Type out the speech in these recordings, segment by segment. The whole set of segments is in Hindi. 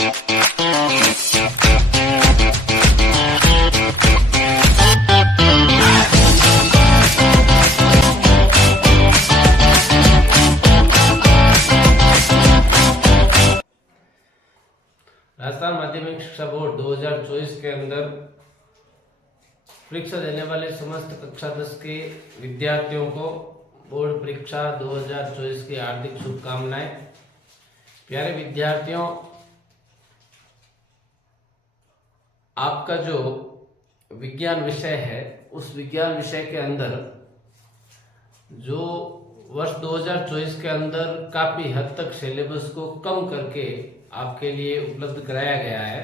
राजस्थान माध्यमिक शिक्षा बोर्ड 2024 के अंदर परीक्षा देने वाले समस्त कक्षा 10 के विद्यार्थियों को बोर्ड परीक्षा 2024 की हार्दिक शुभकामनाएं। प्यारे विद्यार्थियों, आपका जो विज्ञान विषय है उस विज्ञान विषय के अंदर जो वर्ष 2024 के अंदर काफी हद तक सिलेबस को कम करके आपके लिए उपलब्ध कराया गया है।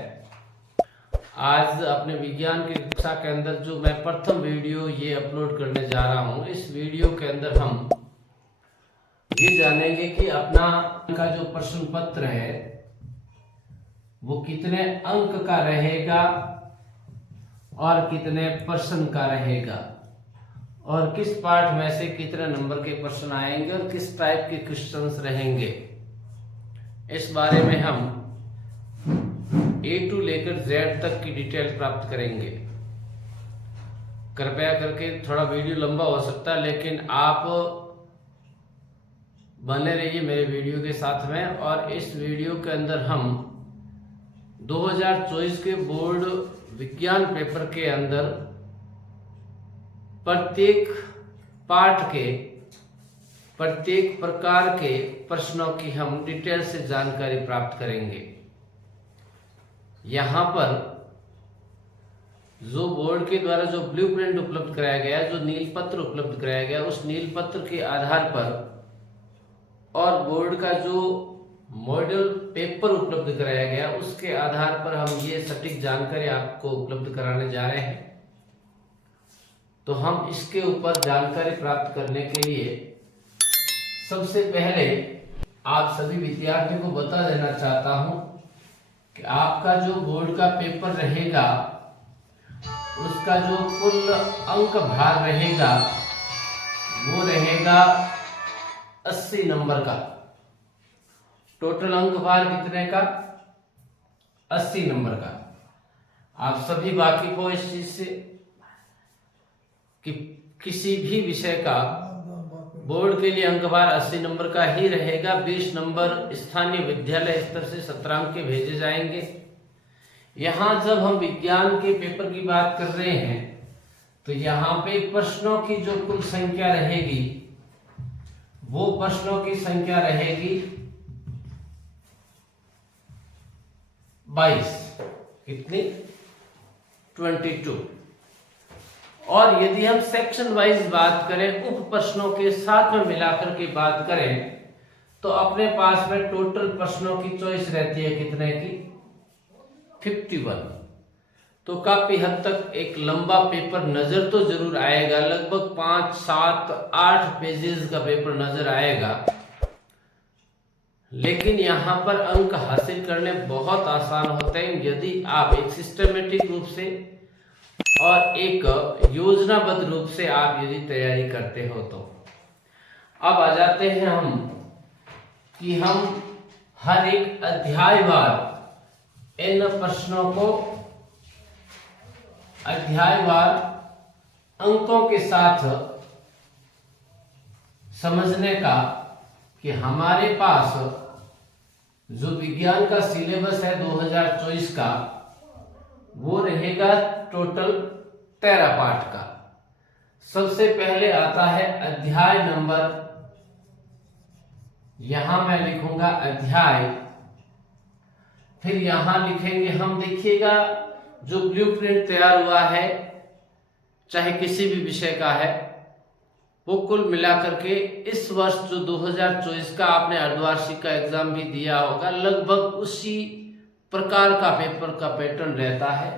आज अपने विज्ञान की कक्षा के अंदर जो मैं प्रथम वीडियो ये अपलोड करने जा रहा हूँ, इस वीडियो के अंदर हम ये जानेंगे कि अपना का जो प्रश्न पत्र है वो कितने अंक का रहेगा और कितने प्रश्न का रहेगा और किस पार्ट में से कितने नंबर के प्रश्न आएंगे और किस टाइप के क्वेश्चंस रहेंगे, इस बारे में हम A to लेकर Z तक की डिटेल प्राप्त करेंगे। कृपया करके थोड़ा वीडियो लंबा हो सकता है, लेकिन आप बने रहिए मेरे वीडियो के साथ में। और इस वीडियो के अंदर हम 2024 के बोर्ड विज्ञान पेपर के अंदर प्रत्येक पार्ट के प्रत्येक प्रकार के प्रश्नों की हम डिटेल से जानकारी प्राप्त करेंगे। यहाँ पर जो बोर्ड के द्वारा जो ब्लूप्रिंट उपलब्ध कराया गया, जो नील पत्र उपलब्ध कराया गया, उस नील पत्र के आधार पर और बोर्ड का जो मॉडल पेपर उपलब्ध कराया गया उसके आधार पर हम ये सटीक जानकारी आपको उपलब्ध कराने जा रहे हैं। तो हम इसके ऊपर जानकारी प्राप्त करने के लिए सबसे पहले आप सभी विद्यार्थियों को बता देना चाहता हूं कि आपका जो बोर्ड का पेपर रहेगा उसका जो कुल अंक भार रहेगा वो रहेगा 80 नंबर का। टोटल अंक भार कितने का? 80 नंबर का। आप सभी वाकिफ हो इस चीज से कि किसी भी विषय का बोर्ड के लिए अंक भार 80 नंबर का ही रहेगा। 20 नंबर स्थानीय विद्यालय स्तर से सत्रांक के भेजे जाएंगे। यहाँ जब हम विज्ञान के पेपर की बात कर रहे हैं तो यहाँ पे प्रश्नों की जो कुल संख्या रहेगी वो प्रश्नों की संख्या रहेगी 22। कितनी? 22। और यदि हम सेक्शन वाइज बात करें, उप प्रश्नों के साथ में मिलाकर के बात करें, तो अपने पास में टोटल प्रश्नों की चॉइस रहती है कितने की? 51। तो काफी हद तक एक लंबा पेपर नजर तो जरूर आएगा, लगभग 5, 7, 8 पेजेस का पेपर नजर आएगा, लेकिन यहाँ पर अंक हासिल करने बहुत आसान होते हैं यदि आप एक सिस्टमेटिक रूप से और एक योजनाबद्ध रूप से आप यदि तैयारी करते हो। तो अब आ जाते हैं हम कि हम हर एक अध्यायवार इन प्रश्नों को अध्यायवार अंकों के साथ समझने का कि हमारे पास जो विज्ञान का सिलेबस है 2024 का वो रहेगा टोटल 13 पाठ का। सबसे पहले आता है अध्याय नंबर, यहां मैं लिखूंगा अध्याय, फिर यहां लिखेंगे हम, देखिएगा जो ब्लूप्रिंट तैयार हुआ है चाहे किसी भी विषय का है वो कुल मिलाकर के इस वर्ष जो 2024 का आपने अर्धवार्षिक का एग्जाम भी दिया होगा, लगभग उसी प्रकार का पेपर का पैटर्न रहता है,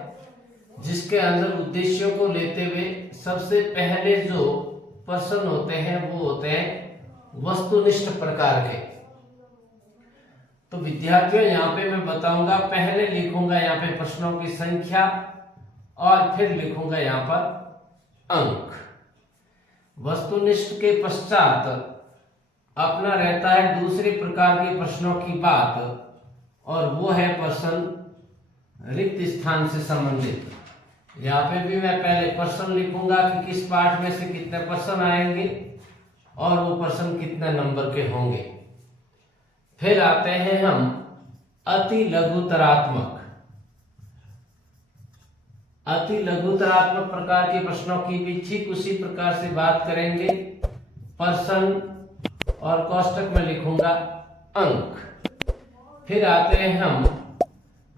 जिसके अंदर उद्देश्यों को लेते हुए सबसे पहले जो प्रश्न होते हैं वो होते हैं वस्तुनिष्ठ प्रकार के। तो विद्यार्थियों यहाँ पे मैं बताऊंगा, पहले लिखूंगा यहाँ पे प्रश्नों की संख्या और फिर लिखूंगा यहाँ पर अंक। वस्तुनिष्ठ के पश्चात अपना रहता है दूसरे प्रकार के प्रश्नों की बात और वो है प्रश्न रिक्त स्थान से संबंधित। यहाँ पे भी मैं पहले प्रश्न लिखूंगा कि किस पाठ में से कितने प्रश्न आएंगे और वो प्रश्न कितने नंबर के होंगे। फिर आते हैं हम अति लघुतरात्मक। अति लघुतरात्मक प्रकार के प्रश्नों की भी ठीक उसी प्रकार से बात करेंगे। प्रश्न और कोष्टक में लिखूंगा अंक। फिर आते हैं हम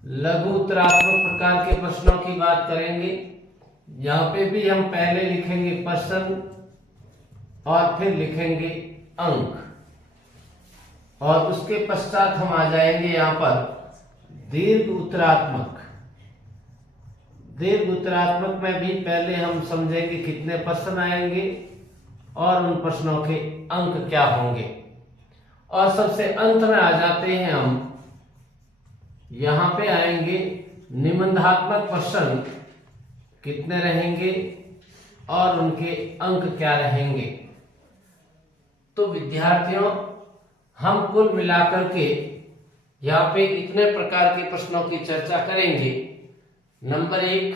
लघुतरात्मक प्रकार के प्रश्नों की बात करेंगे। यहाँ पे भी हम पहले लिखेंगे प्रश्न और फिर लिखेंगे अंक, और उसके पश्चात हम आ जाएंगे यहाँ पर दीर्घ उत्तरात्मक। दीर्घ उत्तरात्मक में भी पहले हम समझेंगे कितने प्रश्न आएंगे और उन प्रश्नों के अंक क्या होंगे। और सबसे अंत में आ जाते हैं हम, यहाँ पे आएंगे निबंधात्मक प्रश्न कितने रहेंगे और उनके अंक क्या रहेंगे। तो विद्यार्थियों, हम कुल मिलाकर के यहाँ पे इतने प्रकार के प्रश्नों की चर्चा करेंगे। नंबर 1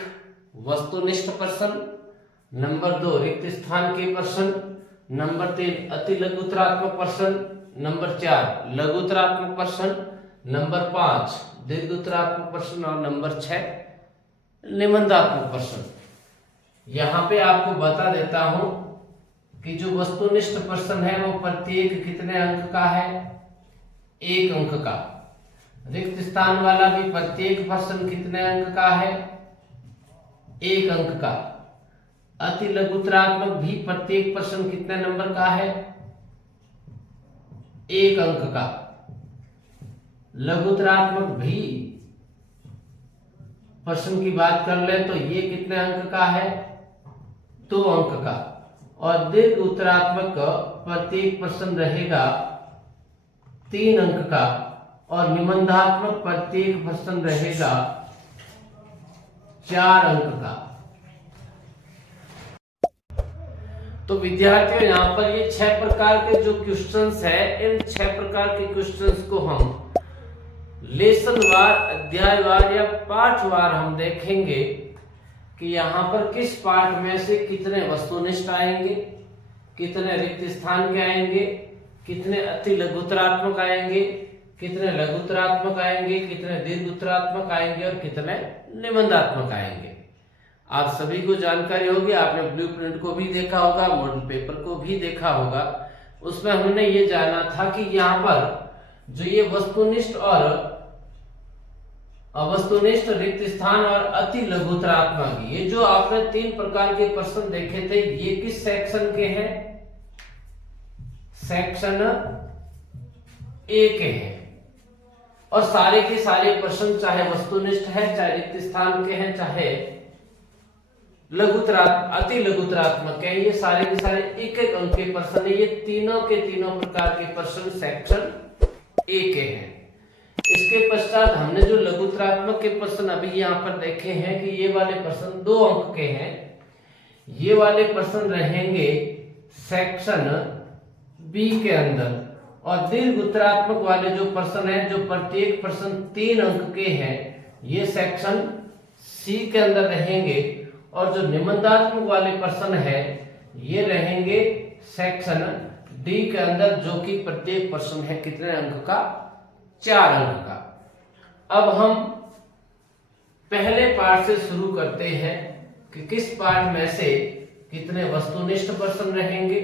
वस्तुनिष्ठ प्रश्न, नंबर 2 रिक्त स्थान के प्रश्न, नंबर 3 अति लघुतरात्मक प्रश्न, नंबर 4 लघुतरात्मक प्रश्न, नंबर 5 दीर्घोत्तरात्मक प्रश्न और नंबर 6 निबंधात्मक प्रश्न। यहाँ पे आपको बता देता हूं कि जो वस्तुनिष्ठ प्रश्न है वो प्रत्येक कितने अंक का है, 1 अंक का। रिक्त स्थान वाला भी प्रत्येक प्रश्न कितने अंक का है, 1 अंक का। अति लघुतरात्मक भी प्रत्येक प्रश्न कितने नंबर का है, 1 अंक का। लघुतरात्मक भी प्रश्न की बात कर ले तो ये कितने अंक का है, 2 अंक का। और दीर्घ उत्तरात्मक प्रत्येक प्रश्न रहेगा 3 अंक का, और निबंधात्मक प्रत्येक प्रश्न रहेगा 4 अंक का। तो विद्यार्थियों, यहाँ पर ये 6 प्रकार के जो क्वेश्चंस है, इन 6 प्रकार के क्वेश्चंस को हम लेसन वार, अध्याय वार या पाठ वार हम देखेंगे कि यहाँ पर किस पाठ में से कितने वस्तुनिष्ठ आएंगे, कितने रिक्त स्थान के आएंगे, कितने अति लघुतरात्मक आएंगे, कितने लघुतरात्मक आएंगे, कितने दीर्घोत्तरात्मक आएंगे और कितने निबंधात्मक आएंगे। आप सभी को जानकारी होगी, आपने ब्लूप्रिंट को भी देखा होगा, मॉडल पेपर को भी देखा होगा। उसमें हमने ये जाना था कि यहाँ पर जो ये वस्तुनिष्ठ और अवस्तुनिष्ठ, रिक्त स्थान और अति लघुतरात्मक, ये जो आपने 3 प्रकार के प्रश्न देखे थे, ये किस सेक्शन के हैं, सेक्शन ए के हैं। और सारे के सारे प्रश्न चाहे वस्तुनिष्ठ है, चाहे रिक्त स्थान के हैं, चाहे अति लघुतरात्मक है, ये सारे के सारे 1-1 अंक के प्रश्न है। ये तीनों के तीनों प्रकार के प्रश्न सेक्शन ए के हैं। इसके पश्चात हमने जो लघुतरात्मक के प्रश्न अभी यहाँ पर देखे हैं कि ये वाले प्रश्न 2 अंक के हैं। ये वाले प्रश्न रहेंगे सेक्शन बी के अंदर, और दीर्घ उत्तरात्मक वाले जो प्रश्न है, जो प्रत्येक प्रश्न 3 अंक के हैं, ये सेक्शन सी के अंदर रहेंगे। और जो निबंधात्मक वाले प्रश्न है, ये रहेंगे सेक्शन डी के अंदर, जो कि प्रत्येक प्रश्न है कितने अंक का, 4 अंक का। अब हम पहले पार्ट से शुरू करते हैं कि किस पार्ट में से कितने वस्तुनिष्ठ प्रश्न रहेंगे,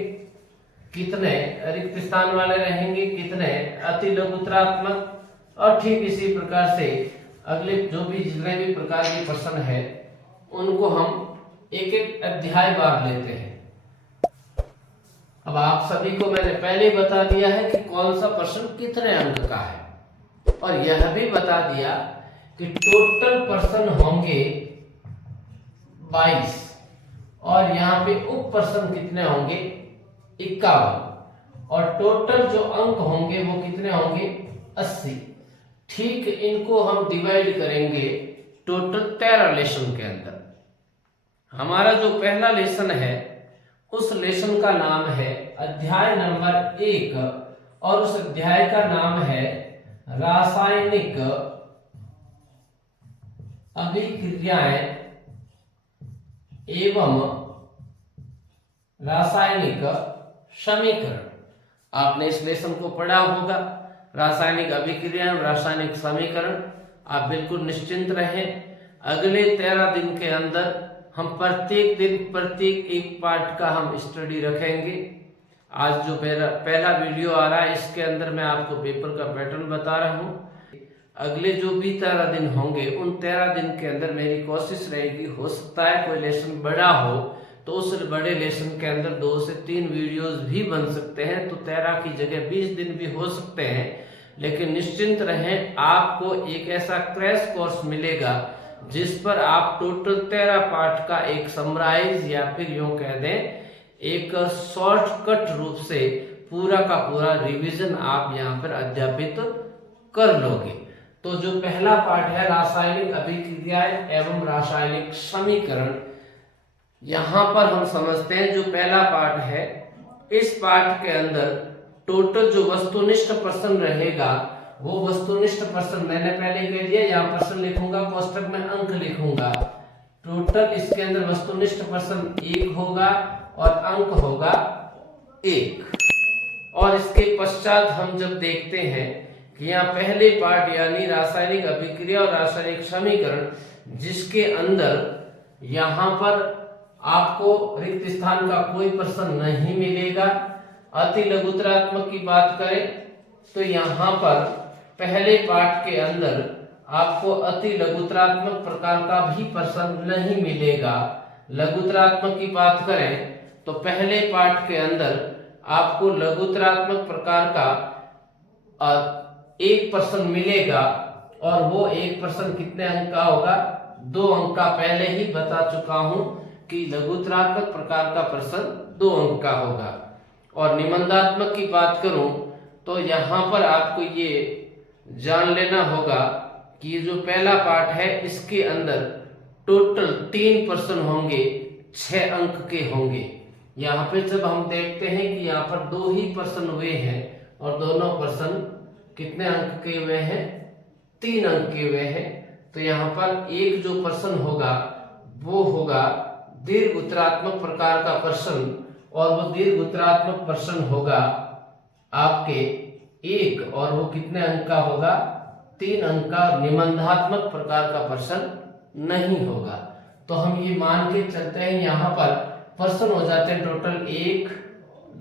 कितने रिक्त स्थान वाले रहेंगे, कितने अति लघुतरात्मक, और ठीक इसी प्रकार से अगले जो भी जितने भी प्रकार के प्रश्न है उनको हम एक-एक अध्याय बार लेते हैं। अब आप सभी को मैंने पहले बता दिया है कि कौन सा प्रश्न कितने अंक का है, और यह भी बता दिया कि टोटल प्रश्न होंगे 22, और यहाँ पे उप प्रश्न कितने होंगे, 51, और टोटल जो अंक होंगे वो कितने होंगे, 80। ठीक इनको हम डिवाइड करेंगे टोटल 13 लेसन के अंदर। हमारा जो पहला लेसन है, उस लेसन का नाम है अध्याय नंबर 1, और उस अध्याय का नाम है रासायनिक अभिक्रियाएं एवं रासायनिक समीकरण। आपने इस लेसन को पढ़ा होगा, रासायनिक अभिक्रिया, रासायनिक समीकरण। आप बिल्कुल निश्चिंत रहें। अगले 13 दिन के अंदर हम प्रत्येक दिन प्रत्येक एक पार्ट का हम स्टडी रखेंगे। आज जो पहला वीडियो आ रहा है, इसके अंदर मैं आपको पेपर का पैटर्न बता रहा हूँ। अगले जो भी 13 दिन होंगे, उन 13 दिन के अंदर मेरी कोशिश रहेगी, हो सकता है कोई लेसन बड़ा हो तो उस बड़े लेसन के अंदर 2 से 3 वीडियोस भी बन सकते हैं, तो 13 की जगह 20 दिन भी हो सकते हैं। लेकिन निश्चिंत रहें, आपको एक ऐसा क्रैश कोर्स मिलेगा जिस पर आप टोटल 13 पार्ट का एक समराइज या फिर यूं कह दें एक शॉर्टकट रूप से पूरा का पूरा रिवीजन आप यहाँ पर अध्यापित कर लोगे। तो जो पहला पार्ट है रासायनिक अभिक्रियाएं एवं रासायनिक समीकरण, यहाँ पर हम समझते हैं जो पहला पार्ट है, इस पार्ट के अंदर टोटल जो वस्तुनिष्ठ प्रश्न रहेगा वो वस्तुनिष्ठ प्रश्न मैंने पहले कह दिया, यहाँ प्रश्न लिखूंगा, कोष्टक में अंक लिखूंगा। टोटल इसके अंदर वस्तुनिष्ठ प्रश्न 1 होगा और अंक होगा 1। और इसके पश्चात हम जब देखते हैं कि यहाँ पहले पार्ट यानी रासायनिक अभिक्रिया और रासायनिक समीकरण, जिसके अंदर यहाँ पर आपको रिक्त स्थान का कोई प्रश्न नहीं मिलेगा। अति लघुतरात्मक की बात करें तो यहाँ पर पहले पार्ट के अंदर आपको अति लघुतरात्मक प्रकार का भी प्रश्न नहीं मिलेगा। लघुतरात्मक की बात करें तो पहले पार्ट के अंदर आपको लघुतरात्मक प्रकार का एक प्रश्न मिलेगा, और वो एक प्रश्न कितने अंक का होगा? 2 अंक का। पहले ही बता चुका हूं कि लघुतरात्मक प्रकार का प्रश्न 2 अंक का होगा। और निबंधात्मक की बात करूं तो यहाँ पर आपको ये जान लेना होगा कि जो पहला पार्ट है इसके अंदर टोटल 3 प्रश्न होंगे, 6 अंक के होंगे। यहाँ पे जब हम देखते हैं कि यहाँ पर 2 ही प्रश्न हुए हैं और दोनों प्रश्न कितने अंक के हुए हैं? 3 अंक के हुए हैं। तो यहाँ पर एक जो प्रश्न होगा वो होगा दीर्घ उत्तरात्मक प्रकार का प्रश्न, और वो दीर्घ उत्तरात्मक प्रश्न होगा आपके 1, और वो कितने अंक का होगा? 3 अंक का। निबंधात्मक प्रकार का प्रश्न नहीं होगा। तो हम ये मान के चलते हैं यहाँ पर प्रश्न हो जाते हैं टोटल 1,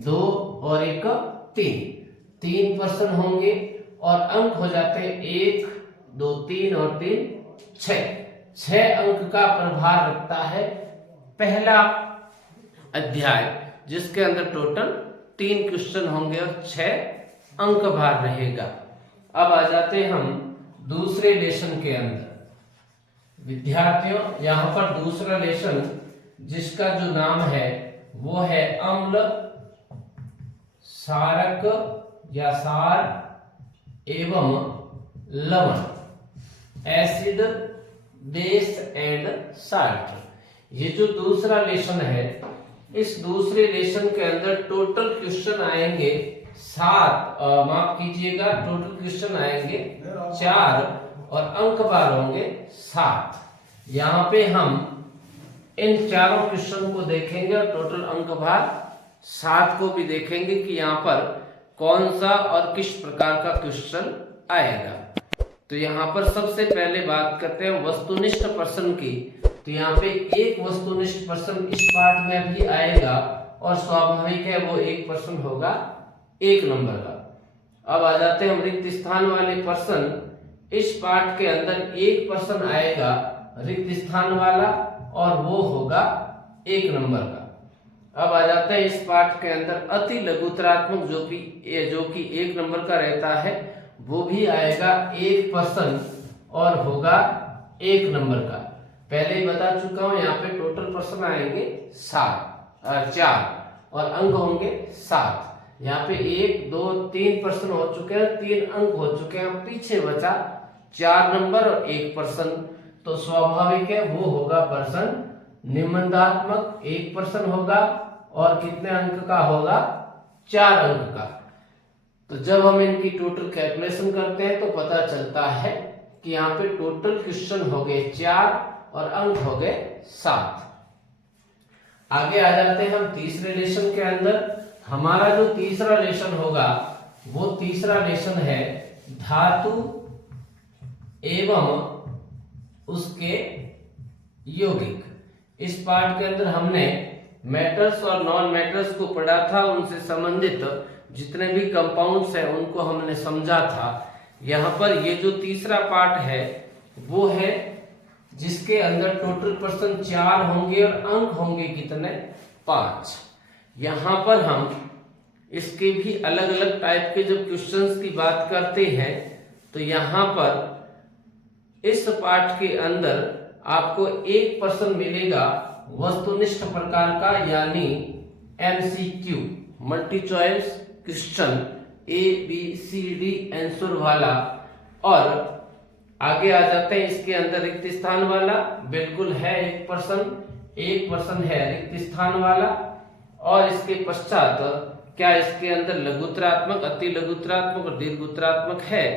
2 और 1 3 प्रश्न होंगे, और अंक हो जाते हैं 1, 2, 3 और 3 6 अंक का प्रभार रखता है पहला अध्याय, जिसके अंदर टोटल 3 क्वेश्चन होंगे और 6 अंक भार रहेगा। अब आ जाते हैं हम दूसरे लेसन के अंदर। विद्यार्थियों, यहाँ पर दूसरा लेसन जिसका जो नाम है वो है अम्ल, सारक या सार एवं लवण, एसिड, बेस एंड साल्ट। ये जो दूसरा लेसन है, इस दूसरे लेसन के अंदर टोटल क्वेश्चन आएंगे 7, माफ कीजिएगा, टोटल क्वेश्चन आएंगे 4 और अंक भार होंगे 7। यहाँ पे हम इन चारों क्वेश्चन को देखेंगे और टोटल अंक भार 7 को भी देखेंगे कि यहाँ पर कौन सा और किस प्रकार का क्वेश्चन आएगा। तो यहाँ पर सबसे पहले बात करते हैं वस्तुनिष्ठ प्रश्न की। तो यहाँ पे एक वस्तुनिष्ठ प्रश्न इस पार्ट में भी आएगा, और स्वाभाविक है वो एक प्रश्न होगा 1 नंबर का। अब आ जाते हैं हम रिक्त स्थान वाले प्रश्न। इस पार्ट के अंदर एक प्रश्न आएगा रिक्त स्थान वाला, और वो होगा 1 नंबर का। अब आ जाते हैं इस पार्ट के अंदर अति लघुतरात्मक जो कि 1 नंबर का रहता है, वो भी आएगा एक प्रश्न और होगा 1 नंबर का। पहले ही बता चुका हूं, यहाँ पे टोटल प्रश्न आएंगे 4 और अंक होंगे 7। यहाँ पे 1, 2, 3 प्रश्न हो चुके हैं, 3 अंक हो चुके हैं, पीछे बचा 4 नंबर और 1 प्रश्न। तो स्वाभाविक है वो होगा प्रश्न निबंधात्मक। 1 प्रश्न होगा और कितने अंक का होगा? 4 अंक का। तो जब हम इनकी टोटल कैलकुलेशन करते हैं तो पता चलता है कि यहाँ पे टोटल क्वेश्चन हो गए 4 और अंक हो गए 7। आगे आ जाते हैं हम तीसरे लेसन के अंदर। हमारा जो तीसरा लेसन होगा वो तीसरा लेसन है धातु एवं उसके यौगिक। इस पार्ट के अंदर हमने मेटल्स और नॉन मेटल्स को पढ़ा था, उनसे संबंधित जितने भी कंपाउंड्स हैं उनको हमने समझा था। यहाँ पर ये जो तीसरा पार्ट है वो है जिसके अंदर टोटल पर्सन 4 होंगे और अंक होंगे कितने 5। यहाँ पर हम इसके भी अलग अलग टाइप के जब क्वेश्चंस की बात करते हैं तो यहाँ पर इस पार्ट के अंदर आपको 1% मिलेगा वस्तुनिष्ठ प्रकार का, यानी MCQ multi choice question ABCD answer वाला। और आगे आ जाते हैं इसके अंदर रिक्त स्थान वाला, बिल्कुल है 1% है रिक्त स्थान वाला। और इसके पश्चात क्या इसके अंदर लघुत्तरात्मक, अति लघुत्तरात्मक और दीर्घोत्तरात्मक है।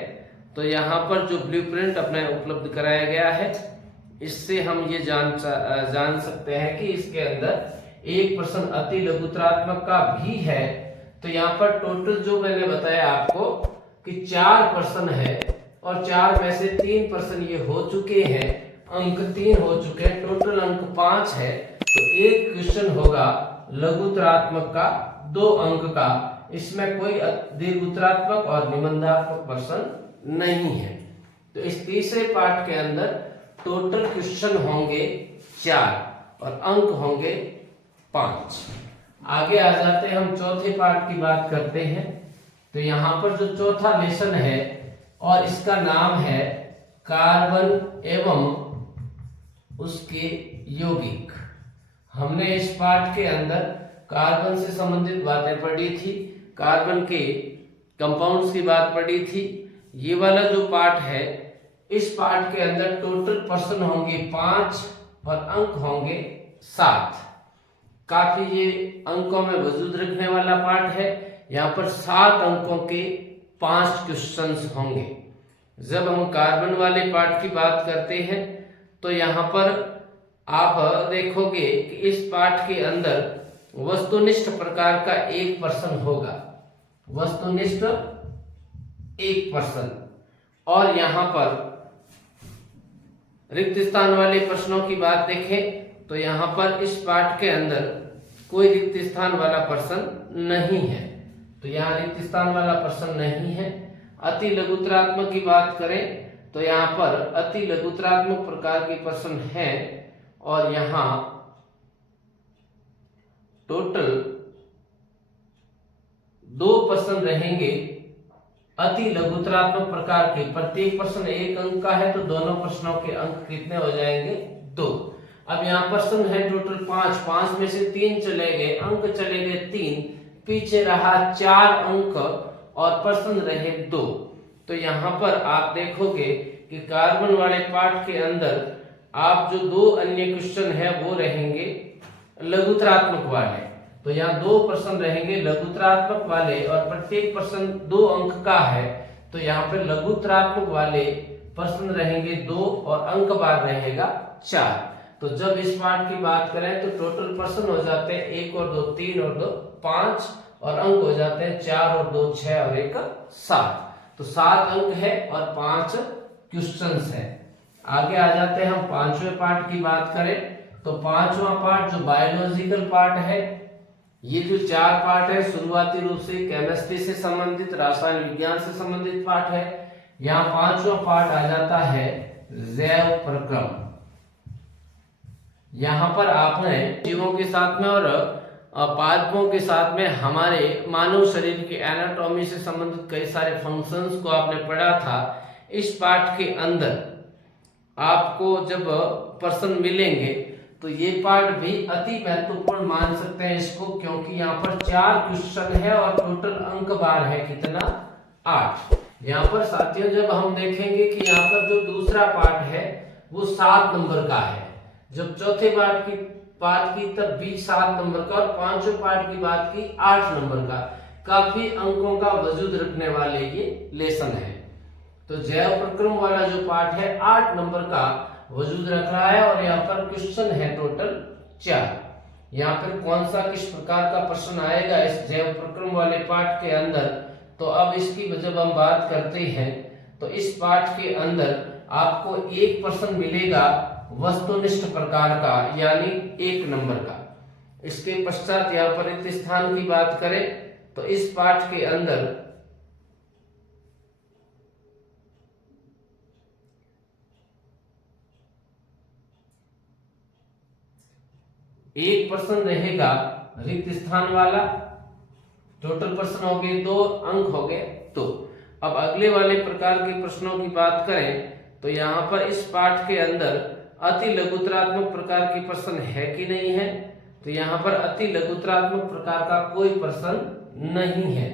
तो यहाँ पर जो ब्लूप्रिंट अपने उपलब्ध कराया गया है इससे हम ये जान सकते हैं कि इसके अंदर 1% अति लघुत्तरात्मक का भी है। तो यहाँ पर टोटल जो मैंने बताया आपको कि 4% है और 4 में से 3% ये हो चुके हैं, अंक 3 हो चुके हैं, टोटल अंक 5 है। तो एक क्वेश्चन होगा लघुत्तरात्मक का 2 अंक का, इसमें कोई दीर्घोत्तरात्मक और निबंधात्मक पर्सन नहीं है। तो इस तीसरे पार्ट के अंदर टोटल क्वेश्चन होंगे 4 और अंक होंगे 5। आगे आ जाते हैं हम चौथे पार्ट की बात करते हैं। तो यहाँ पर जो चौथा लेसन है और इसका नाम है कार्बन एवं उसके यौगिक। हमने इस पार्ट के अंदर कार्बन से संबंधित बातें पढ़ी थी, कार्बन के कंपाउंड्स की बात पढ़ी थी। ये वाला जो पार्ट है इस पार्ट के अंदर टोटल पर्सन होंगे 5 और अंक होंगे 7। काफी ये अंकों में वजूद रखने वाला पार्ट है। यहाँ पर 7 अंकों के 5 क्वेश्चंस होंगे। जब हम कार्बन वाले पार्ट की बात करते हैं तो यहाँ पर आप देखोगे कि इस पार्ट के अंदर वस्तुनिष्ठ प्रकार का 1% होगा, वस्तुनिष्ठ 1%। और यहाँ पर रिक्त स्थान वाले प्रश्नों की बात देखें तो यहाँ पर इस पार्ट के अंदर कोई रिक्त स्थान वाला पर्सन नहीं है। तो यहाँ रिक्त स्थान वाला पर्सन नहीं है। अति लघुत्तरात्मक की बात करें तो यहाँ पर अति लघुत्तरात्मक प्रकार के पर्सन है और यहाँ टोटल 2 पर्सन रहेंगे अति लघुत्तरात्मक प्रकार के। प्रत्येक प्रश्न 1 अंक का है तो दोनों प्रश्नों के अंक कितने हो जाएंगे 2। अब यहाँ प्रश्न है टोटल 5 में से 3 चले गए, अंक चले गए 3, पीछे रहा 4 अंक और प्रश्न रहे 2। तो यहाँ पर आप देखोगे कि कार्बन वाले पार्ट के अंदर आप जो 2 अन्य क्वेश्चन है वो रहेंगे लघुत्तरात्मक वाले। तो यहाँ 2 प्रश्न रहेंगे लघुत्तरात्मक वाले और प्रत्येक प्रश्न 2 अंक का है। तो यहाँ पे लघुत्तरात्मक वाले प्रश्न रहेंगे 2 और अंक बार रहेगा 4। तो जब इस पार्ट की बात करें तो टोटल प्रश्न हो जाते हैं 1 और 2 3 और 2 5 और अंक हो जाते हैं 4 और 2 6 और 1 7। तो 7 अंक है और 5 क्वेश्चंस है। आगे आ जाते हैं हम 5वें पार्ट की बात करें तो 5वां पार्ट जो बायोलॉजिकल पार्ट है, ये जो 4 पार्ट है शुरुआती रूप से केमिस्ट्री से संबंधित, रसायन विज्ञान से संबंधित पार्ट है। यहाँ 5वां पार्ट आ जाता है जैव प्रक्रम। यहाँ पर आपने जीवों के साथ में और पादपों के साथ में हमारे मानव शरीर की एनाटॉमी से संबंधित कई सारे फंक्शंस को आपने पढ़ा था। इस पार्ट के अंदर आपको जब प्रश्न मिलेंगे तो ये पार्ट भी अति महत्वपूर्ण मान सकते हैं इसको, क्योंकि यहाँ पर 4 क्वेश्चन है और टोटल अंक बार है कितना 8। यहाँ पर साथियों जब हम देखेंगे कि यहाँ पर जो दूसरा पार्ट है वो 7 नंबर का है, जब चौथे पार्ट की बात की तब भी 7 नंबर का और 5वें पार्ट की बात की 8 नंबर का। काफी अंकों का वजूद रखने वाले ये लेसन है। तो जैव प्रक्रम वाला जो पार्ट है 8 नंबर का वजूद रख रहा है और यहाँ पर क्वेश्चन है टोटल 4। यहाँ पर कौन सा किस प्रकार का प्रश्न आएगा इस जैव प्रक्रम वाले पार्ट के अंदर, तो अब इसकी जब हम बात करते हैं तो इस पार्ट के अंदर आपको एक प्रश्न मिलेगा वस्तुनिष्ठ प्रकार का, यानी 1 नंबर का। इसके पश्चात यहाँ पर रिक्त स्थान की बात करें तो इस पाठ के अंदर एक प्रश्न रहेगा रिक्त स्थान वाला, टोटल प्रश्न हो गए 2, अंक हो गए 2। अब अगले वाले प्रकार के प्रश्नों की बात करें तो यहाँ पर इस पाठ के अंदर अति लघुतरात्मक प्रकार के प्रश्न है कि नहीं है, तो यहाँ पर अति लघुतरात्मक प्रकार का कोई प्रश्न नहीं है।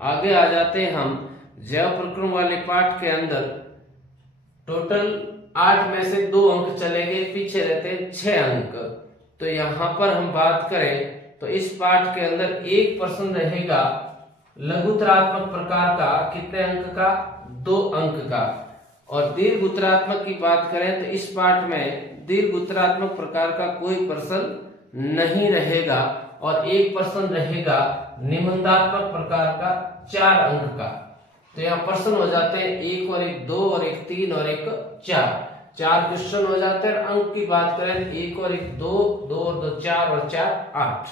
आगे आ जाते हैं हम जैव प्रक्रम वाले पाठ के अंदर। टोटल 8 में से 2 अंक चले गए, पीछे रहते 6 अंक। तो यहाँ पर हम बात करें तो इस पाठ के अंदर एक प्रश्न रहेगा लघुतरात्मक प्रकार का, कितने अंक का, 2 अंक का। और दीर्घ उत्तरात्मक की बात करें तो इस पाठ में दीर्घ उत्तरात्मक प्रकार का कोई प्रश्न नहीं रहेगा और एक प्रश्न रहेगा निबंधात्मक प्रकार का 4 अंक का। तो यहाँ प्रश्न हो जाते हैं 1 और 1 2 और 1 3 और 1 4 क्वेश्चन हो जाते हैं। अंक की बात करें 1 और 1 2 2 और 2 4 और 4 8,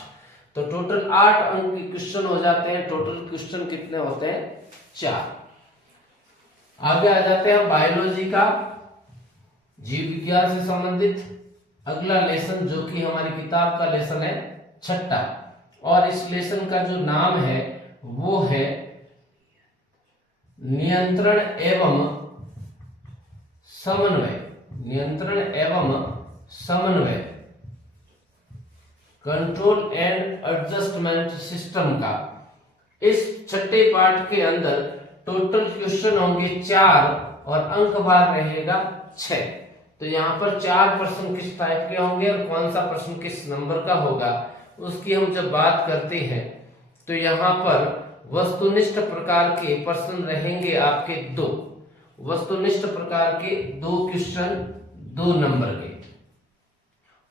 तो टोटल 8 अंक के क्वेश्चन हो जाते हैं। टोटल क्वेश्चन कितने होते हैं, 4। आगे आ जाते हैं हम बायोलॉजी का, जीव विज्ञान से संबंधित अगला लेसन, जो कि हमारी किताब का लेसन है 6ठा। और इस लेसन का जो नाम है वो है नियंत्रण एवं समन्वय। नियंत्रण एवं समन्वय, कंट्रोल एंड एडजस्टमेंट सिस्टम का। इस 6ठे पार्ट के अंदर टोटल क्वेश्चन होंगे 4 और अंक भार रहेगा 6। तो यहाँ पर 4 प्रश्न किस टाइप के होंगे और कौन सा प्रश्न किस नंबर का होगा उसकी हम जब बात करते हैं तो यहाँ पर वस्तुनिष्ठ प्रकार के प्रश्न रहेंगे आपके 2। वस्तुनिष्ठ प्रकार के 2 क्वेश्चन 2 नंबर के।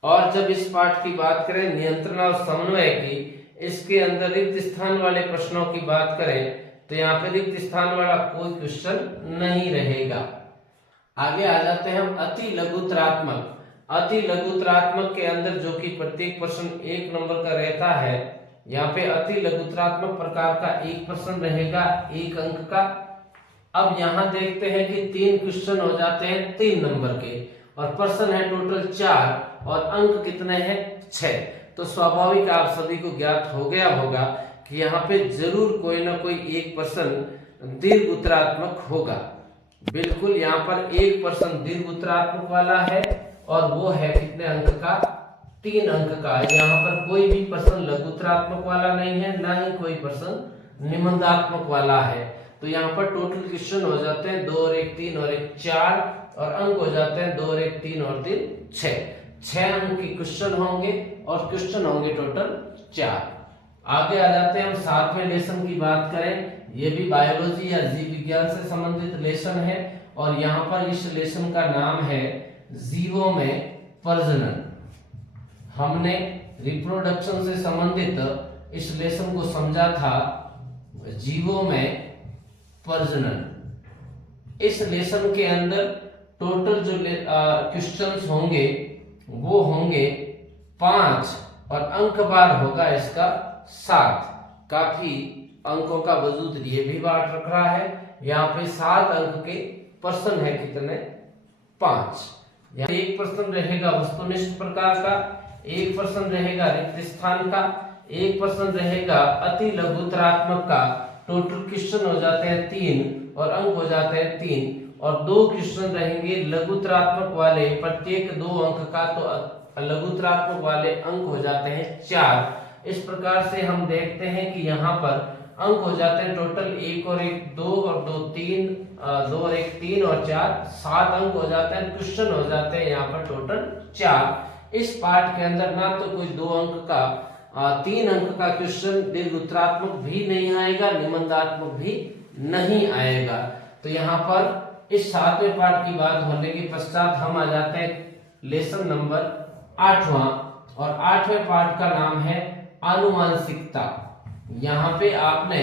और जब इस पाठ की बात करें नियंत्रण और समन्वय की, इसके अंदर रिक्त स्थान वाले प्रश्नों की बात करें तो यहाँ पे रिक्त स्थान वाला कोई क्वेश्चन नहीं रहेगा। आगे आ जाते हैं हम अति लघुतरात्मक। अति लघुतरात्मक के अंदर जो कि प्रत्येक प्रश्न 1 नंबर का रहता है, यहाँ पे अति लघुतरात्मक प्रकार का एक प्रश्न रहेगा 1 अंक का। अब यहाँ देखते हैं कि 3 क्वेश्चन हो जाते हैं 3 नंबर के और प्रश्न है टोटल 4 और अंक कितने हैं, 6। तो स्वाभाविक आप सभी को ज्ञात हो गया होगा कि यहाँ पे जरूर कोई ना कोई एक प्रश्न दीर्घ उत्तरात्मक होगा। बिल्कुल यहाँ पर एक प्रश्न दीर्घ उत्तरात्मक वाला है और वो है कितने अंक का, 3 अंक का। यहाँ पर कोई भी प्रश्न लघु उत्तरात्मक वाला नहीं है, ना ही कोई प्रश्न निबंधात्मक वाला है। तो यहाँ पर टोटल क्वेश्चन हो जाते हैं 2 और 1 3 और 1 4 और अंक हो जाते हैं 2 और 1 3 और 3 6 अंक के क्वेश्चन होंगे और क्वेश्चन होंगे टोटल 4। आगे आ जाते हैं हम 7वें लेसन की बात करें, ये भी बायोलॉजी या जीव विज्ञान से संबंधित लेसन है और यहाँ पर इस लेसन का नाम है जीवों में प्रजनन। हमने रिप्रोडक्शन से संबंधित इस लेसन को समझा था जीवों में प्रजनन। इस लेसन के अंदर टोटल जो क्वेश्चंस होंगे वो होंगे 5 और अंक बार होगा इसका 7। काफी अंकों का वजूद ये भी बांट रख रहा है। यहाँ पे 7 अंक के प्रश्न है कितने, 5। यहाँ एक प्रश्न रहेगा वस्तुनिष्ठ प्रकार का, एक प्रश्न रहेगा रिक्त स्थान का, एक प्रश्न रहेगा अति लघुतरात्मक का। टोटल क्वेश्चन हो जाते हैं 3 और अंक हो जाते हैं 3 और 2 क्वेश्चन रहेंगे लघुतरात्मक वाले, प्रत्येक 2 अंक का। तो लघुतरात्मक वाले अंक हो जाते हैं 4। इस प्रकार से हम देखते हैं कि यहाँ पर अंक हो जाते हैं टोटल 1 और 1 2 और 2 3 2 और 1 3 और 4 7 अंक हो जाते हैं। क्वेश्चन हो जाते हैं यहाँ पर टोटल 4। इस पार्ट के अंदर ना तो कोई 2 अंक का 3 अंक का क्वेश्चन दीर्घ उत्तरात्मक भी नहीं आएगा, निबंधात्मक भी नहीं आएगा। तो यहाँ पर इस 7वें पाठ की बात होने के पश्चात हम आ जाते हैं लेसन नंबर 8वां, और 8वें पाठ का नाम है आनुवांशिकता। यहाँ पे आपने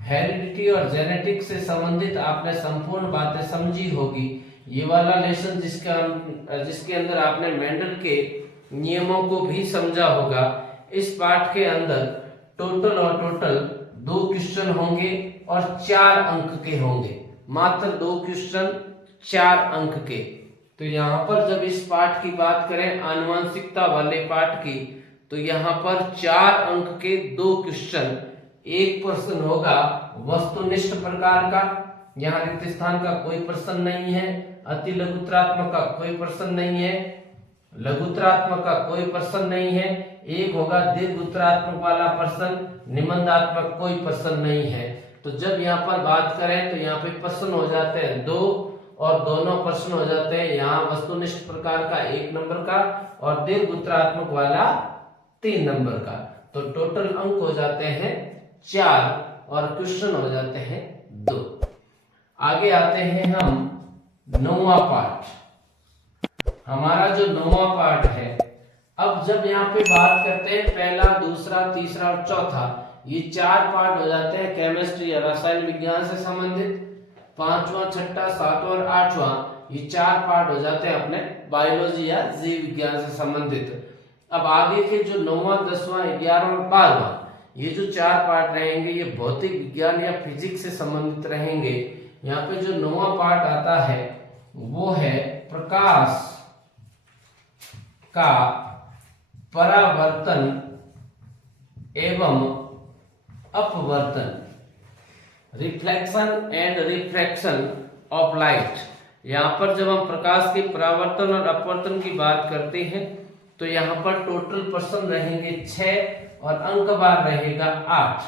हेरिडिटी और जेनेटिक से संबंधित आपने संपूर्ण बातें समझी होगी। ये वाला लेसन जिसके अंदर आपने मेंडल के नियमों को भी समझा होगा। इस पाठ के अंदर टोटल 2 क्वेश्चन होंगे और 4 अंक के होंगे, मात्र 2 क्वेश्चन 4 अंक के। तो यहाँ पर जब इस पाठ की बात करें आनुवांशिकता वाले पाठ की, तो यहाँ पर 4 अंक के 2 क्वेश्चन। एक प्रश्न होगा वस्तुनिष्ठ प्रकार का, यहाँ रिक्त स्थान का कोई प्रश्न नहीं है, अति लघुत्रात्मक का कोई प्रश्न नहीं है, लघुत्रात्मक का कोई प्रश्न नहीं है। एक होगा दीर्घ उत्तरात्मक वाला प्रश्न, निबंधात्मक कोई प्रश्न नहीं है। तो जब यहाँ पर बात करें तो यहाँ पे प्रश्न हो जाते हैं 2 और दोनों प्रश्न हो जाते हैं यहाँ वस्तुनिष्ठ प्रकार का 1 नंबर का और दीर्घ उत्तरात्मक वाला 3 नंबर का। तो टोटल अंक हो जाते हैं 4 और क्वेश्चन हो जाते हैं 2। आगे आते हैं हम 9वां पाठ। हमारा जो 9वां पाठ है, अब जब यहाँ पे बात करते हैं पहला, दूसरा, तीसरा और चौथा, ये 4 पार्ट हो जाते हैं केमिस्ट्री या रसायन विज्ञान से संबंधित। 5वां, 6वां, 7वां और 8वां ये 4 पार्ट हो जाते हैं अपने बायोलॉजी या जीव विज्ञान से संबंधित। अब आगे के जो 9वां, 10वां, 11वां और 12वां ये जो 4 पार्ट रहेंगे ये भौतिक विज्ञान या फिजिक्स से संबंधित रहेंगे। यहाँ पे जो 9वां पार्ट आता है वो है प्रकाश का परावर्तन एवं अपवर्तन, reflection and refraction of light. यहाँ पर जब हम प्रकाश के परावर्तन और अपवर्तन की बात करते हैं तो यहाँ पर टोटल प्रश्न रहेंगे 6 और अंक बार रहेगा 8।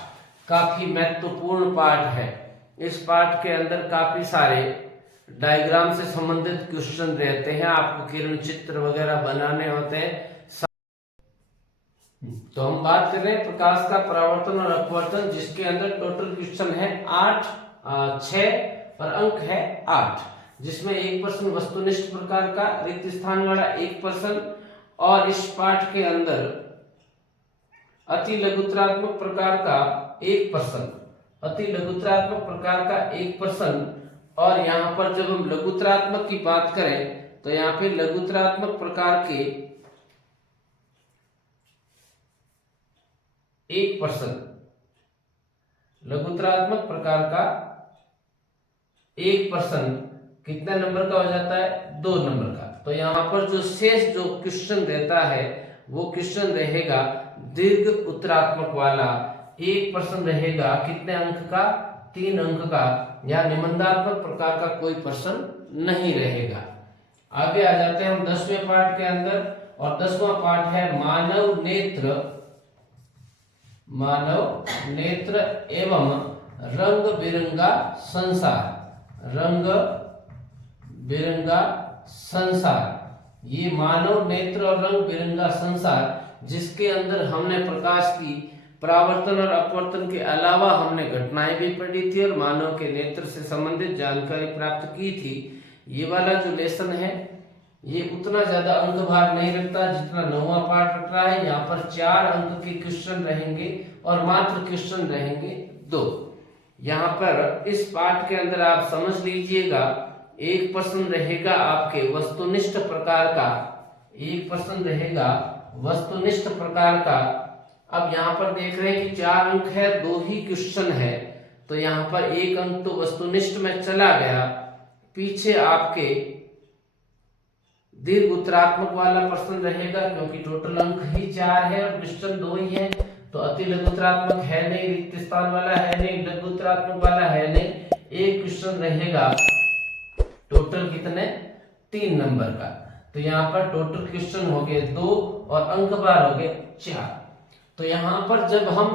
काफी महत्वपूर्ण पाठ है। इस पाठ के अंदर काफी सारे डायग्राम से संबंधित क्वेश्चन रहते हैं, आपको किरण चित्र वगैरह बनाने होते हैं। तो हम बात कर रहे हैं प्रकाश का परावर्तन और अपवर्तन, जिसके अंदर टोटल क्वेश्चन है 6 और अंक है 8, जिसमें एक प्रश्न वस्तुनिष्ठ प्रकार का, रिक्त स्थान वाला एक प्रश्न, और इस पाठ के अंदर अति लघुत्रात्मक प्रकार का एक प्रश्न, अति लघुत्रात्मक प्रकार का एक प्रश्न। और यहाँ पर जब हम लघुत्रात्मक की बात करें तो यहाँ पे लघुत्रात्मक प्रकार के एक प्रश्न, लघुत्रात्मक प्रकार का एक प्रश्न कितने नंबर का हो जाता है? 2 नंबर का। तो यहाँ पर जो शेष जो क्वेश्चन रहता है वो क्वेश्चन रहेगा दीर्घ उत्तरात्मक वाला। एक प्रश्न रहेगा कितने अंक का? 3 अंक का, या निबंधात्मक प्रकार का कोई प्रश्न नहीं रहेगा। आगे आ जाते हैं हम 10वें पाठ के अंदर, और 10वां पाठ है मानव नेत्र एवं रंग बिरंगा संसार। रंग बिरंगा संसार, ये मानव नेत्र और रंग बिरंगा संसार, जिसके अंदर हमने प्रकाश की परावर्तन और अपवर्तन के अलावा हमने घटनाएं भी पढ़ी थी और मानव के नेत्र से संबंधित जानकारी प्राप्त की थी। ये वाला जो लेसन है ये उतना ज्यादा अंक भार नहीं रखता जितना 9वां पाठ रख रहा है। यहाँ पर 4 अंक के क्वेश्चन रहेंगे और मात्र क्वेश्चन रहेंगे 2। यहाँ पर इस पाठ के अंदर आप समझ लीजिएगा, एक प्रश्न रहेगा आपके वस्तुनिष्ठ प्रकार का, एक प्रश्न रहेगा वस्तुनिष्ठ प्रकार का। अब यहाँ पर देख रहे हैं कि 4 अंक है, 2 ही क्वेश्चन है, तो यहाँ पर 1 अंक तो वस्तुनिष्ठ में चला गया। पीछे आपके दीर्घ उत्तरात्मक वाला प्रश्न रहेगा, क्योंकि टोटल अंक ही 4 है और क्वेश्चन 2 ही है। तो अति लघुत्रात्मक है नहीं, रिक्त स्थान वाला है नहीं, लघुत्रात्मक वाला है नहीं। एक क्वेश्चन रहेगा टोटल कितने? 3 नंबर का। तो यहाँ पर टोटल क्वेश्चन हो गए 2 और अंक बार हो गए 4। तो यहाँ पर जब हम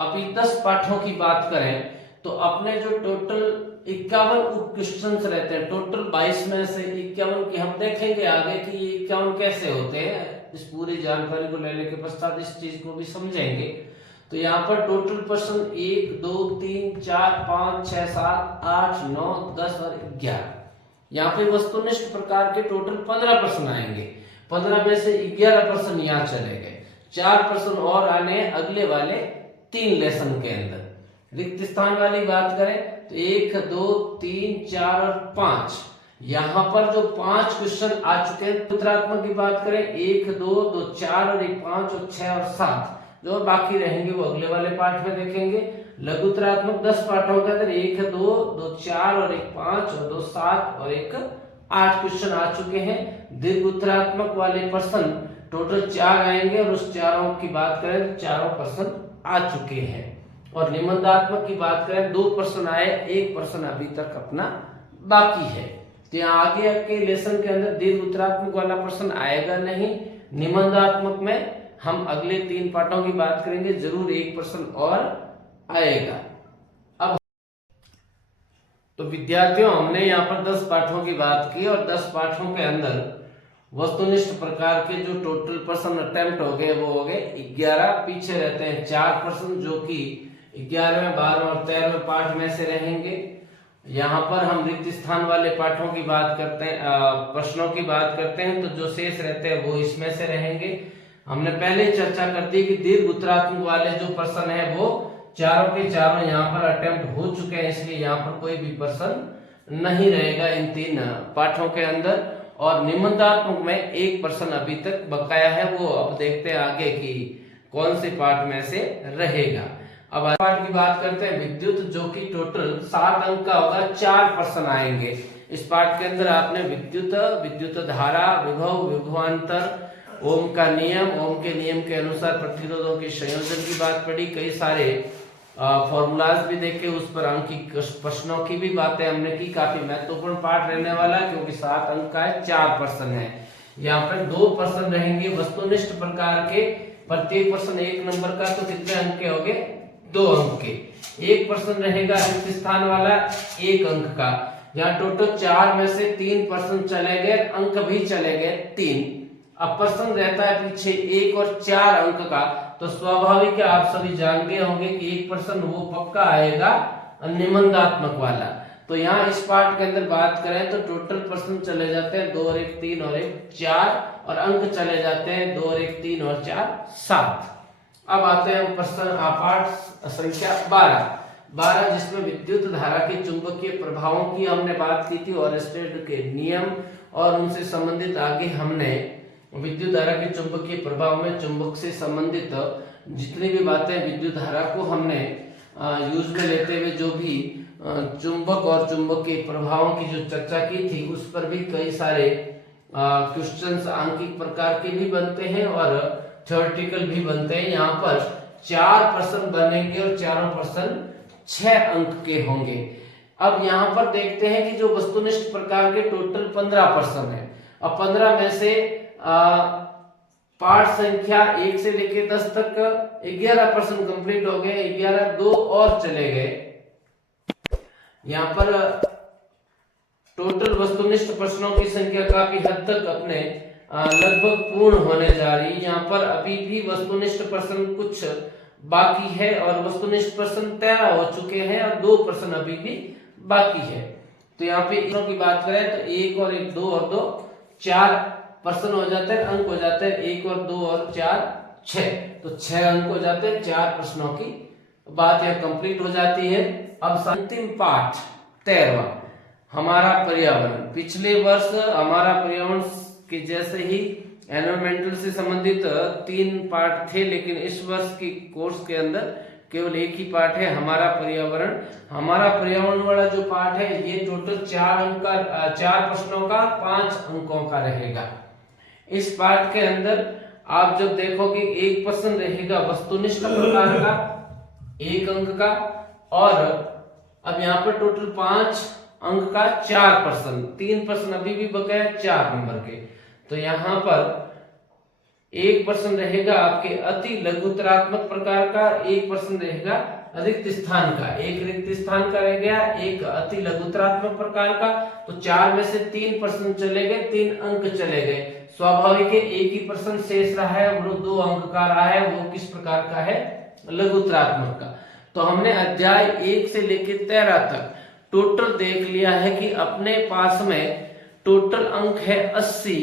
अभी 10 पाठों की बात करें तो अपने जो टोटल 51 उप क्वेश्चन रहते हैं, टोटल 22 में से 51 की हम देखेंगे आगे कि ये 51 कैसे होते हैं, इस पूरी जानकारी को लेने के पश्चात इस चीज को भी समझेंगे। तो यहाँ पर टोटल पर्सन 1 2 3 4 5 6 7 8 9 10 और 11। यहाँ पे वस्तुनिष्ठ प्रकार के टोटल 15 पर्सन आएंगे। 15 में से 11 पर्सन यहाँ चले गए, 4 पर्सन और आने अगले वाले 3 लेसन के अंदर। रिक्त स्थान वाली बात करें तो 1 2 3 4 और 5, यहाँ पर जो 5 क्वेश्चन आ चुके हैं। उत्तरात्मक की बात करें 1 2 2 4 और 1 5 और 6 और 7, जो बाकी रहेंगे वो अगले वाले पाठ में देखेंगे। लघुत्तरात्मक 10 पाठों के अंदर 1 2 2 4 और 1 5 और 2 7 और 1 8 क्वेश्चन आ चुके हैं। दीर्घ उत्तरात्मक वाले पर्सन टोटल 4 आएंगे और उस चारों की बात करें तो चारों पर्सन आ चुके हैं। और निबंधात्मक की बात करें 2 पर्सन आए, 1 पर्सन अभी तक अपना बाकी है। तो यहाँ आगे के लेसन के अंदर दीर्घ उत्तरात्मक वाला पर्सन आएगा नहीं। निबंधात्मक में हम अगले 3 पाठों की बात करेंगे, जरूर 1 पर्सन और आएगा। अब तो विद्यार्थियों, हमने यहाँ पर 10 पाठों की बात की और 10 पाठों के अंदर वस्तुनिष्ठ प्रकार के जो टोटल पर्सन अटेम्प्ट हो गए वो हो गए 11। पीछे रहते हैं 4 पर्सन जो कि 11वें 12वें और 13वें पाठ में से रहेंगे। यहाँ पर हम रिक्त स्थान वाले पाठों की बात करते हैं, प्रश्नों की बात करते हैं, तो जो शेष रहते हैं वो इसमें से रहेंगे। हमने पहले चर्चा कर दी कि दीर्घ उत्तरात्मक वाले जो पर्सन है वो चारों के चारों यहाँ पर अटेम्प्ट हो चुके हैं, इसलिए यहाँ पर कोई भी पर्सन नहीं रहेगा इन 3 पाठों के अंदर। और निबंधात्मक में 1 पर्सन अभी तक बकाया है, वो अब देखते हैं आगे कि कौन से पाठ में से रहेगा। अब पाठ की बात करते हैं विद्युत, जो कि टोटल 7 अंक का होगा, 4 पर्सन आएंगे। इस पाठ के अंदर आपने विद्युत, विद्युत धारा, विभव, विभवांतर, ओम का नियम, ओम के नियम के अनुसार प्रतिरोधों के संयोजन की बात पढ़ी, कई सारे फॉर्मूलाज भी देखे, उस पर अंकित प्रश्नों की भी बातें हमने की। काफी महत्वपूर्ण पाठ रहने वाला है क्योंकि 7 अंक का है, 4 पर्सन है। यहाँ पर 2 पर्सन रहेंगे वस्तुनिष्ठ प्रकार के, प्रत्येक पर्सन 1 नंबर का, तो कितने अंक के हो गए? 2 अंक के। 1 पर्सन रहेगा रिक्त स्थान वाला 1 अंक का। यहाँ टोटल 4 में से 3 पर्सन चले गए, अंक भी चले गए 3। अब पर्सन रहता है पीछे 1 और 4 अंक का, तो स्वाभाविक है, आप सभी जान गए होंगे कि 1 पर्सन वो पक्का आएगा निबंधात्मक वाला। तो यहाँ इस पार्ट के अंदर बात करें तो टोटल पर्सन चले जाते हैं 2 और 1 3 और 1 4, और अंक चले जाते हैं 2 और 1 3 और 4 7। अब आते हैं प्रश्न पाठ संख्या 12, जिसमें विद्युत धारा के चुंबकीय प्रभावों की हमने बात की थी, और स्टेट के नियम और उनसे संबंधित आगे हमने विद्युत धारा के चुंबकीय प्रभाव में चुंबक से संबंधित जितनी भी बातें विद्युत धारा को हमने यूज में लेते हुए जो भी चुंबक और चुंबकीय प्रभावों की जो चर्चा की थी, उस पर भी कई सारे क्वेश्चंस आंकिक प्रकार के भी बनते हैं और थ्योरेटिकल भी बनते हैं। यहाँ पर 4 पर्सन बनेंगे और चारों पर्सन 6 अंक के होंगे। अब यहाँ पर देखते हैं कि जो वस्तुनिष्ठ प्रकार के टोटल 15 पर्सन है। अब 15 में से पाठ संख्या 1 से लेकर 10 तक 11 पर्सन कंप्लीट हो गए, 11 2 और चले गए। यहाँ पर टोटल वस्तुनिष्ठ प्रश्नों की संख्या काफी हद तक अपने लगभग पूर्ण होने जा रही है। यहाँ पर अभी भी वस्तुनिष्ठ प्रश्न कुछ बाकी है और वस्तुनिष्ठ प्रश्न 13 हो चुके हैं और 2 प्रश्न अभी भी बाकी है। तो यहाँ पे की बात करें तो 1 और 1 2 और 2 4 पर्सन हो जाते हैं, अंक हो जाते हैं 1 और 2 और 4 6, तो 6 अंक हो जाते हैं। 4 प्रश्नों की बात यह कंप्लीट हो जाती है। अब अंतिम पाठ 13वां, हमारा पर्यावरण। पिछले वर्ष हमारा पर्यावरण के जैसे ही एनवायरमेंटल से संबंधित 3 पाठ थे, लेकिन इस वर्ष की कोर्स के अंदर केवल एक ही पाठ है, हमारा पर्यावरण। हमारा पर्यावरण वाला जो पाठ है ये टोटल 4 अंक का 4 प्रश्नों का 5 अंकों का रहेगा। इस पाठ के अंदर आप जब देखोगे 1 प्रश्न रहेगा वस्तुनिष्ठ प्रकार का 1 अंक का, और अब यहाँ पर टोटल 5 अंक का 4 प्रश्न, 3 प्रश्न अभी भी बकाया 4 नंबर के। तो यहाँ पर 1 प्रश्न रहेगा आपके अति लघुतरात्मक प्रकार का, 1 प्रश्न रहेगा रिक्त स्थान का, एक रिक्त स्थान का रह गया, एक अति लघुत्तरात्मक प्रकार का। तो 4 में से 3 प्रश्न चले गए, 3 अंक चले गए। स्वाभाविक है एक ही प्रश्न शेष रहा है, वो 2 अंक का रहा है, वो किस प्रकार का है, लघुत्तरात्मक का। तो हमने अध्याय 1 से लेकर 13 तक टोटल देख लिया है कि अपने पास में टोटल अंक है 80,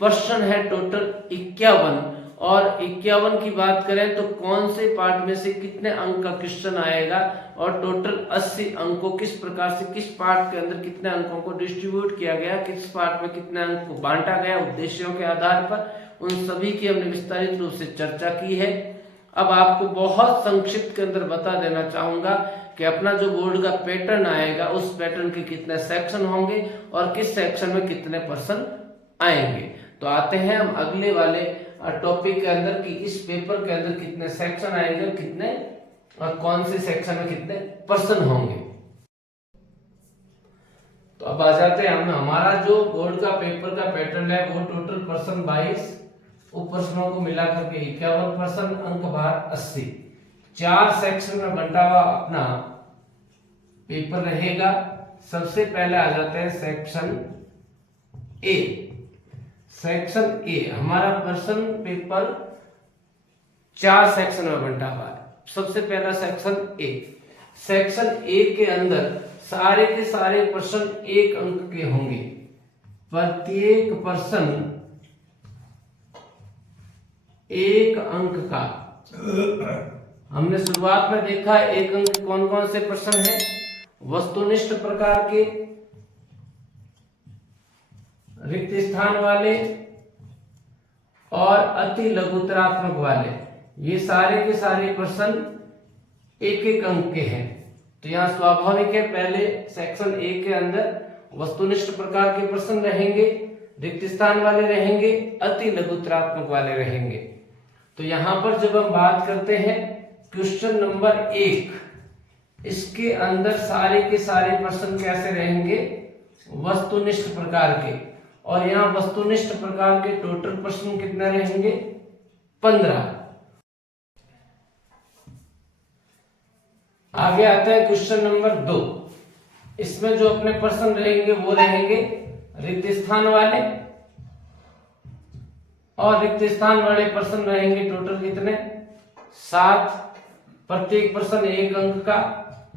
प्रश्न है टोटल 51, और 51 की बात करें तो कौन से पार्ट में से कितने अंक का क्वेश्चन आएगा, और टोटल 80 अंकों किस प्रकार से किस पार्ट के अंदर कितने अंकों को डिस्ट्रीब्यूट किया गया, किस पार्ट में कितने अंक को बांटा गया उद्देश्यों के आधार पर, उन सभी की हमने विस्तारित रूप से चर्चा की है। अब आपको बहुत संक्षिप्त के अंदर बता देना चाहूंगा कि अपना जो बोर्ड का पैटर्न आएगा उस पैटर्न के कितने सेक्शन होंगे और किस सेक्शन में कितने प्रश्न आएंगे। तो आते हैं हम अगले वाले टॉपिक के अंदर कि इस पेपर के अंदर कितने सेक्शन आएंगे, कितने और कौन से सेक्शन में कितने प्रश्न होंगे। तो अब आ जाते हैं हम, हमारा जो बोर्ड का पेपर का पैटर्न है वो टोटल प्रश्न 22, उप प्रश्नों को मिलाकर के 51 प्रश्न, अंक भार 80, 4 सेक्शन में बंटा हुआ अपना पेपर रहेगा। सबसे पहले आ जाते हैं सेक्शन ए। सेक्शन ए हमारा प्रश्न पेपर 4 सेक्शन में बंटा हुआ है। सबसे पहला सेक्शन ए। सेक्शन ए के अंदर सारे के सारे प्रश्न 1 अंक के होंगे, प्रत्येक प्रश्न 1 अंक का। हमने शुरुआत में देखा 1 अंक कौन कौन से प्रश्न हैं, वस्तुनिष्ठ प्रकार के, रिक्त स्थान वाले और अति लघुत्तरात्मक वाले। ये सारे के सारे प्रश्न 1-1 अंक के हैं। तो यहाँ स्वाभाविक है पहले सेक्शन ए के अंदर वस्तुनिष्ठ प्रकार के प्रश्न रहेंगे, रिक्त स्थान वाले रहेंगे, अति लघुत्तरात्मक वाले रहेंगे। तो यहाँ पर जब हम बात करते हैं क्वेश्चन नंबर 1, इसके अंदर सारे के सारे प्रश्न कैसे रहेंगे, वस्तुनिष्ठ प्रकार के। और यहाँ वस्तुनिष्ठ प्रकार के टोटल प्रश्न कितने रहेंगे, 15। आगे आता है क्वेश्चन नंबर 2। इसमें जो अपने प्रश्न रहेंगे वो रहेंगे रिक्त स्थान वाले, और रिक्त स्थान वाले प्रश्न रहेंगे टोटल कितने, 7। प्रत्येक प्रश्न 1 अंक का,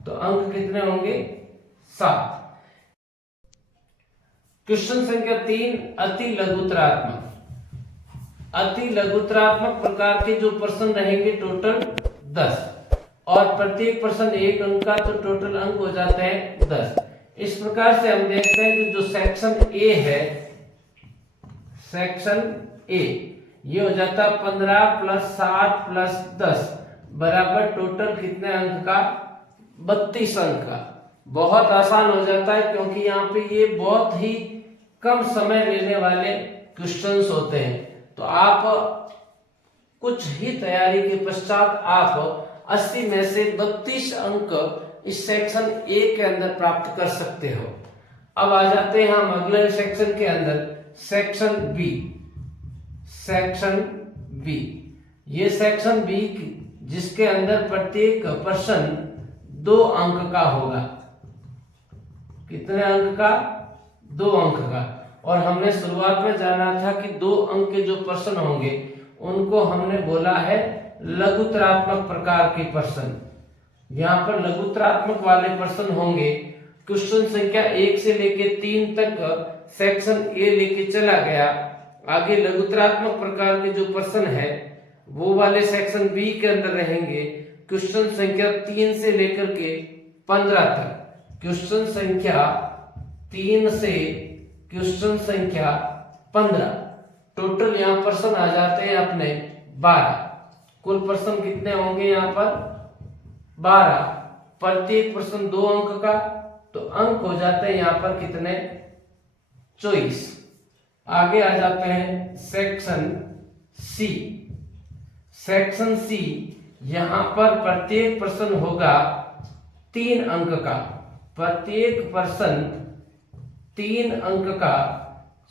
तो अंक कितने होंगे, 7। क्वेश्चन संख्या 3, अति लघुत्तरात्मक। अति लघुत्तरात्मक प्रकार के जो प्रश्न रहेंगे टोटल 10, और प्रत्येक प्रश्न 1 अंक का, तो टोटल अंक हो जाते हैं 10। इस प्रकार से हम देखते हैं कि जो सेक्शन ए है, सेक्शन ए, ये हो जाता है 15 + 7 + 10 बराबर टोटल कितने अंक का, 32 अंक का। बहुत आसान हो जाता है क्योंकि यहाँ पे ये बहुत ही कम समय लेने वाले क्वेश्चंस होते हैं। तो आप कुछ ही तैयारी के पश्चात आप 80 में से 32 अंक इस सेक्शन ए के अंदर प्राप्त कर सकते हो। अब आ जाते हैं हम अगले सेक्शन के अंदर, सेक्शन बी। सेक्शन बी, ये सेक्शन बी जिसके अंदर प्रत्येक प्रश्न 2 अंक का होगा। कितने अंक का, 2 अंक का। और हमने शुरुआत में जाना था कि 2 अंक के जो प्रश्न होंगे उनको हमने बोला है लघुत्तरात्मक प्रकार के प्रश्न। यहाँ पर लघुत्तरात्मक वाले प्रश्न होंगे। क्वेश्चन संख्या 1 से लेके 3 तक सेक्शन ए लेके चला गया। आगे लघुत्तरात्मक प्रकार के जो प्रश्न है वो वाले सेक्शन बी के अंदर रहेंगे। क्वेश्चन संख्या 3 से लेकर के 15 तक, क्वेश्चन संख्या 3 से क्वेश्चन संख्या 15, टोटल यहाँ प्रश्न आ जाते हैं अपने 12। कुल प्रश्न कितने होंगे यहाँ पर, 12। प्रत्येक प्रश्न 2 अंक का, तो अंक हो जाते हैं यहाँ पर कितने, 24। आगे आ जाते हैं सेक्शन सी। सेक्शन सी, यहां पर प्रत्येक प्रश्न होगा 3 अंक का। प्रत्येक प्रश्न 3 अंक का।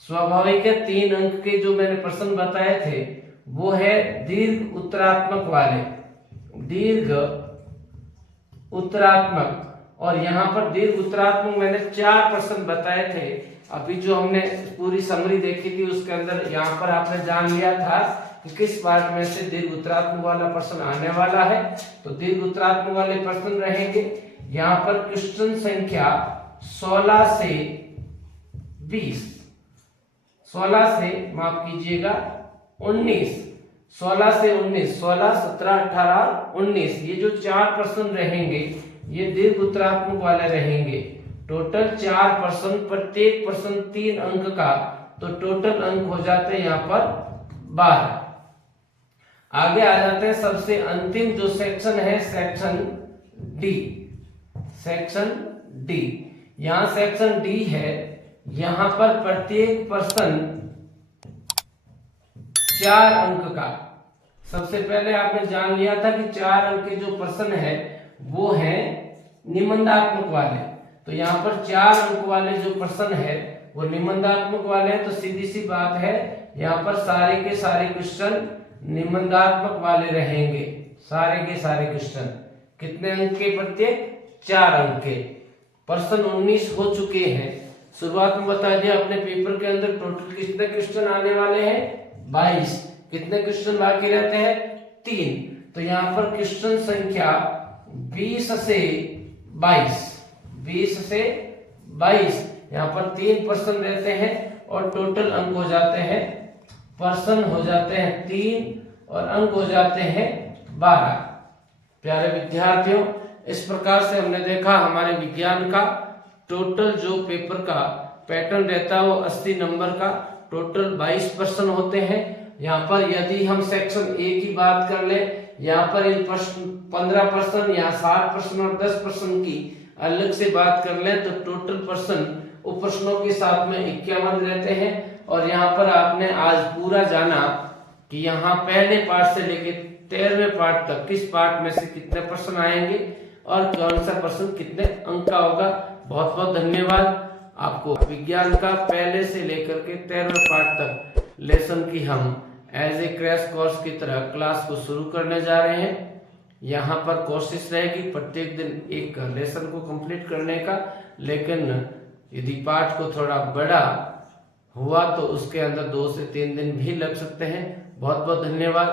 स्वाभाविक है 3 अंक के जो मैंने प्रश्न बताए थे वो है दीर्घ उत्तरात्मक वाले। दीर्घ उत्तरात्मक, और यहाँ पर दीर्घ उत्तरात्मक मैंने 4 प्रश्न बताए थे। अभी जो हमने पूरी समरी देखी थी उसके अंदर यहाँ पर आपने जान लिया था कि किस पार्ट में से दीर्घ उत्तरात्मक वाला प्रश्न आने वाला है। तो दीर्घ उत्तरात्मक वाले प्रश्न रहेंगे यहाँ पर क्वेश्चन संख्या 16 से 20, 16 से माफ कीजिएगा 19, 16 से 19, 16, 17, 18, 19, ये जो 4 प्रश्न रहेंगे ये दीर्घ उत्तरात्मक वाले रहेंगे। टोटल 4 प्रश्न, प्रत्येक प्रश्न 3 अंक का, तो टोटल अंक हो जाते हैं यहाँ पर 12। आगे आ जाते हैं सबसे अंतिम जो सेक्शन है, सेक्शन डी। सेक्शन डी, यहाँ सेक्शन डी है, यहाँ पर प्रत्येक प्रश्न 4 अंक का। सबसे पहले आपने जान लिया था कि 4 अंक के जो प्रश्न है वो है निबंधात्मक वाले। तो यहाँ पर 4 अंक वाले जो प्रश्न है वो निबंधात्मक वाले हैं। तो सीधी सी बात है, यहाँ पर सारे के सारे क्वेश्चन निबंधात्मक वाले रहेंगे। सारे के सारे क्वेश्चन कितने अंक के? प्रत्येक 4 अंक के। प्रश्न 19 हो चुके हैं। शुरुआत में बता दिया अपने पेपर के अंदर टोटल कितने क्वेश्चन आने वाले हैं? 22। कितने क्वेश्चन बाकी रहते हैं? 3। तो यहाँ पर क्वेश्चन संख्या 20 से 22, 20 से 22 यहाँ पर 3 प्रश्न रहते हैं और टोटल अंक हो जाते हैं, प्रश्न हो जाते हैं 3 और अंक हो जाते हैं 12। प्यारे विद्यार्थियों, इस प्रकार से हमने देखा हमारे विज्ञान का टोटल जो पेपर का पैटर्न रहता है वो 80 नंबर का टोटल 22 प्रश्न होते हैं। यहाँ पर यदि हम सेक्शन ए की बात कर ले, यहाँ पर इन प्रश्न 15 प्रश्न या 7 प्रश्न और 10 प्रश्न की अलग से बात कर ले तो टोटल प्रश्न उप प्रश्नों के साथ में 51 रहते हैं। और यहाँ पर आपने आज पूरा जाना कि यहाँ पहले पार्ट से लेके 13वें पार्ट तक किस पार्ट में से कितने प्रश्न आएंगे और कौन सा प्रश्न कितने अंक का होगा। बहुत बहुत धन्यवाद आपको। विज्ञान का पहले से लेकर के 13वें पार्ट तक लेसन की हम एज ए क्रैश कोर्स की तरह क्लास को शुरू करने जा रहे हैं। यहाँ पर कोशिश रहेगी प्रत्येक दिन एक लेसन को कंप्लीट करने का, लेकिन यदि पाठ को थोड़ा बड़ा हुआ तो उसके अंदर 2 से 3 दिन भी लग सकते हैं। बहुत बहुत धन्यवाद।